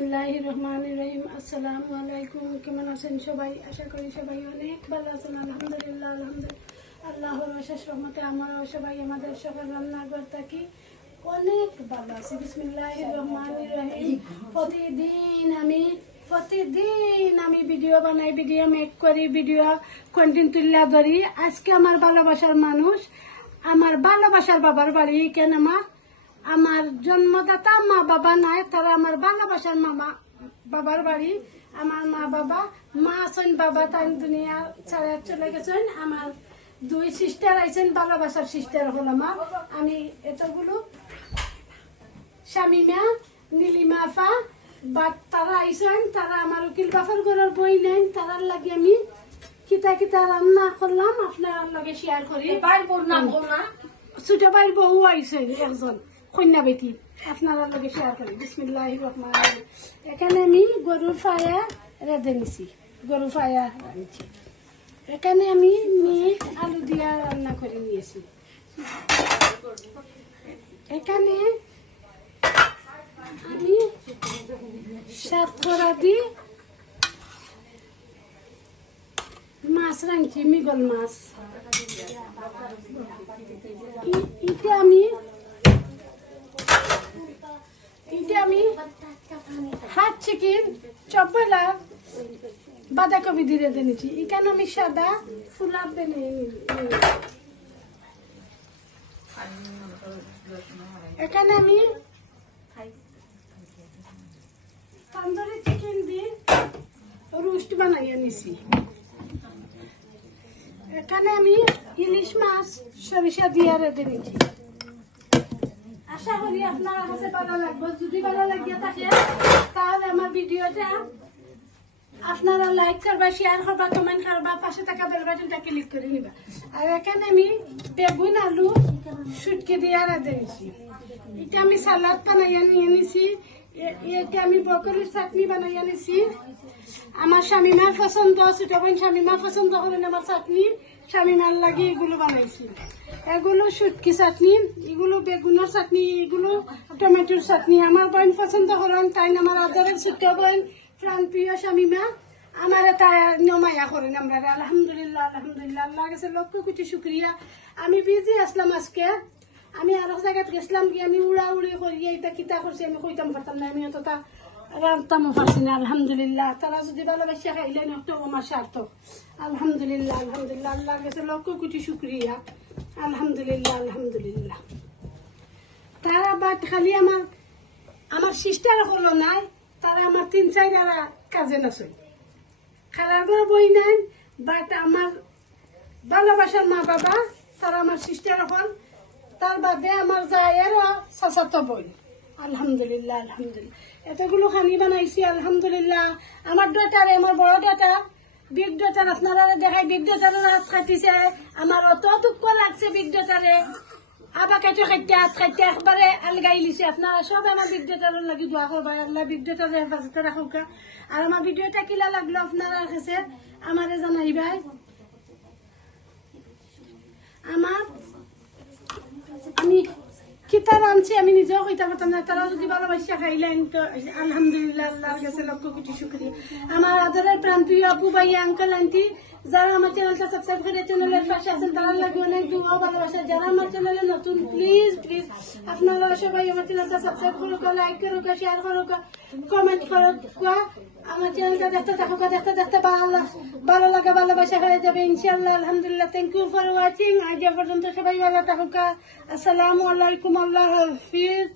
আসসালামু আলাইকুম। কেমন আছেন সবাই? আশা করি সবাই অনেক ভালো আছেন। আলহামদুলিল্লাহ আলহামদুলিল্লাহ। আল্লাহর অশেষ রহমতে আমরাও সবাই আমাদের সকল রান্নাঘর থাকি অনেক ভালো আছি। বিসমিল্লাহ রহমান রহিম। প্রতিদিন আমি প্রতিদিন আমি ভিডিও বানাই, ভিডিও মেক করি, ভিডিও কন্টেন্ট তুলিয়া ধরি। আজকে আমার ভালোবাসার মানুষ, আমার ভালোবাসার বাবার বাড়ি, কেন আমার আমার জন্মদাতা মা বাবা নাই তারা আমার ভালোবাসার মামা বাবার বাড়ি। আমার মা বাবা মা আছেন বাবা তাই দুনিয়া ছাড়া চলে গেছেন। আমার দুই সিস্টার আইছেন ভালোবাসার সিস্টার হল আমার। আমি এতগুলো। শামিমা নীলিমা আফা বাট তারা আইছেন তারা আমার উকিল বাফার ঘরের বই নেন। তারার লাগে আমি কিতা কিতা রান্না করলাম আপনার লগে শেয়ার করি। বাইর নাম না। ছোট ভাইয়ের বউ আইছে একজন। কন্যা বেটি আপনারা লগে শেয়ার করি বিসমিল্লাহ রহমান রহিম। এখানে আমি গরুর ফায়া রেঁধে নিছি। গরু ফায়া রাঁধছি এখানে আমি মিট, আলু দিয়া রান্না করে নিয়েছি। এখানে আমি সাতকরা দি মাছ রাঁধছি, মিগল মাছ। এটা আমি এটা আমি হাত চিকেন চপলা, বাঁধাকপি দিয়ে দিয়েছি এখানে আমি সাদা ফুলা বেনে এখানে আমি তন্দুরি চিকেন দিয়ে রোস্ট বানাইয়া নিছি এখানে আমি ইলিশ মাছ, সরিষা দিয়ে রেঁধে নিচ্ছি আশা করি আপনার কাছে ভালো লাগবে। যদি ভালো লাগিয়ে থাকে, তাহলে আমার ভিডিওটা আপনারা লাইক করবা শেয়ার করবা কমেন্ট করবা, পাশে থাকা বেল বাটনটা ক্লিক করে নিবা। আর এখানে আমি বেগুন, আলু সুটকে দিয়ে রেঁধে নিছি এটা আমি সালাদ বানাইয়া নিয়ে নিছি। এটা আমি বকরির চাটনি বানাইয়া নিছি আমার স্বামীমার পছন্দ, ছোট বোন স্বামীমার পছন্দ করেন আমার চাটনি। স্বামীমার লাগে এগুলো বানাইছি। এগুলো শুটকি চাটনি, এগুলো বেগুনের চাটনি, এগুলো টমেটোর চাটনি। আমার বোন পছন্দ করেন তাই আমার আদরের ছোট বোন প্রাণ প্রিয় স্বামীমা আমার এটা নমায়া করেন আমরা আলহামদুলিল্লাহ আলহামদুলিল্লাহ, আল্লাহ কাছে লক্ষ কোটি শুক্রিয়া। আমি বিজি আসলাম আজকে। আমি আরও জায়গাত গেছিলাম কি আমি উড়া উড়ি করি এটা কিতা করছি আমি কইতাম পারতাম না আমি অতটা রান্তামও পারছি না আলহামদুলিল্লাহ। তারা যদি ভালোবাসা খাইলে নষ্ট আমার সার্থক আলহামদুলিল্লাহ আলহামদুলিল্লাহ আল্লাহর কাছে, লক্ষ কোটি শুক্রিয়া আলহামদুলিল্লাহ আলহামদুলিল্লাহ। তারা বাট খালি আমার আমার সিস্টার হলো নাই তারা আমার তিন চার কাজে আছে। খারাপ বই নাই, বাট আমার ভালোবাসার মা বাবা তারা আমার সিস্টার হল তার বাদে আমার জায়েরও চাচাতো বই আলহামদুলিল্লাহ আলহামদুলিল্লাহ। এতগুলো খানি বানাইছি, আলহামদুলিল্লাহ। আমার ডটারে আমার বড় ডটা বিগ ডটার আপনারা দেখাই বিগ ডটারের হাত কাটিছে। আমার অত দুঃখ লাগছে বিগ ডটারে আবার কেটে খাইতে হাত খাইতে একবারে আলগাই লিছে আপনারা সব আমার বিগ ডটারের লাগি দোয়া করবা আল্লাহ বিগ ডটারে হেফাজতে রাখুক আর আমার ভিডিওটা কিলা লাগল আপনারা কাছে আমারে জানাইবাই। আমার আমি কিতাব আনছি, আমি নিজেও কইতে পারতাম না। তারাও যদি ভালোবাসা খাইলেন তো আলহামদুলিল্লাহ, আল্লাহর কাছে লক্ষ কোটি শুক্রিয়া। আমার আদরের প্রান্তীয় আপু ভাই, আঙ্কেল, আন্টি যারা আমার চ্যানেলটা সাবস্ক্রাইব করে চ্যানেলের পাশে আছেন, তারা লাগে অনেক দুঃখ ভালোবাসা যারা আমার চ্যানেলে নতুন প্লিজ প্লিজ আপনারা সবাই আমার চ্যানেলটা সাবস্ক্রাইব করুক লাইক করুক শেয়ার করুক কমেন্ট করুক। আমার চ্যানেলটা দেখতে থাকুক, দেখতে দেখতে ভালো ভালো লাগে, ভালোবাসা হয়ে যাবে ইনশাল্লাহ আলহামদুলিল্লাহ। থ্যাংক ইউ ফর ওয়াচিং আজ পর্যন্ত সবাই ভালো থাকুক। আসসালামু আলাইকুম, আল্লাহ হাফিজ।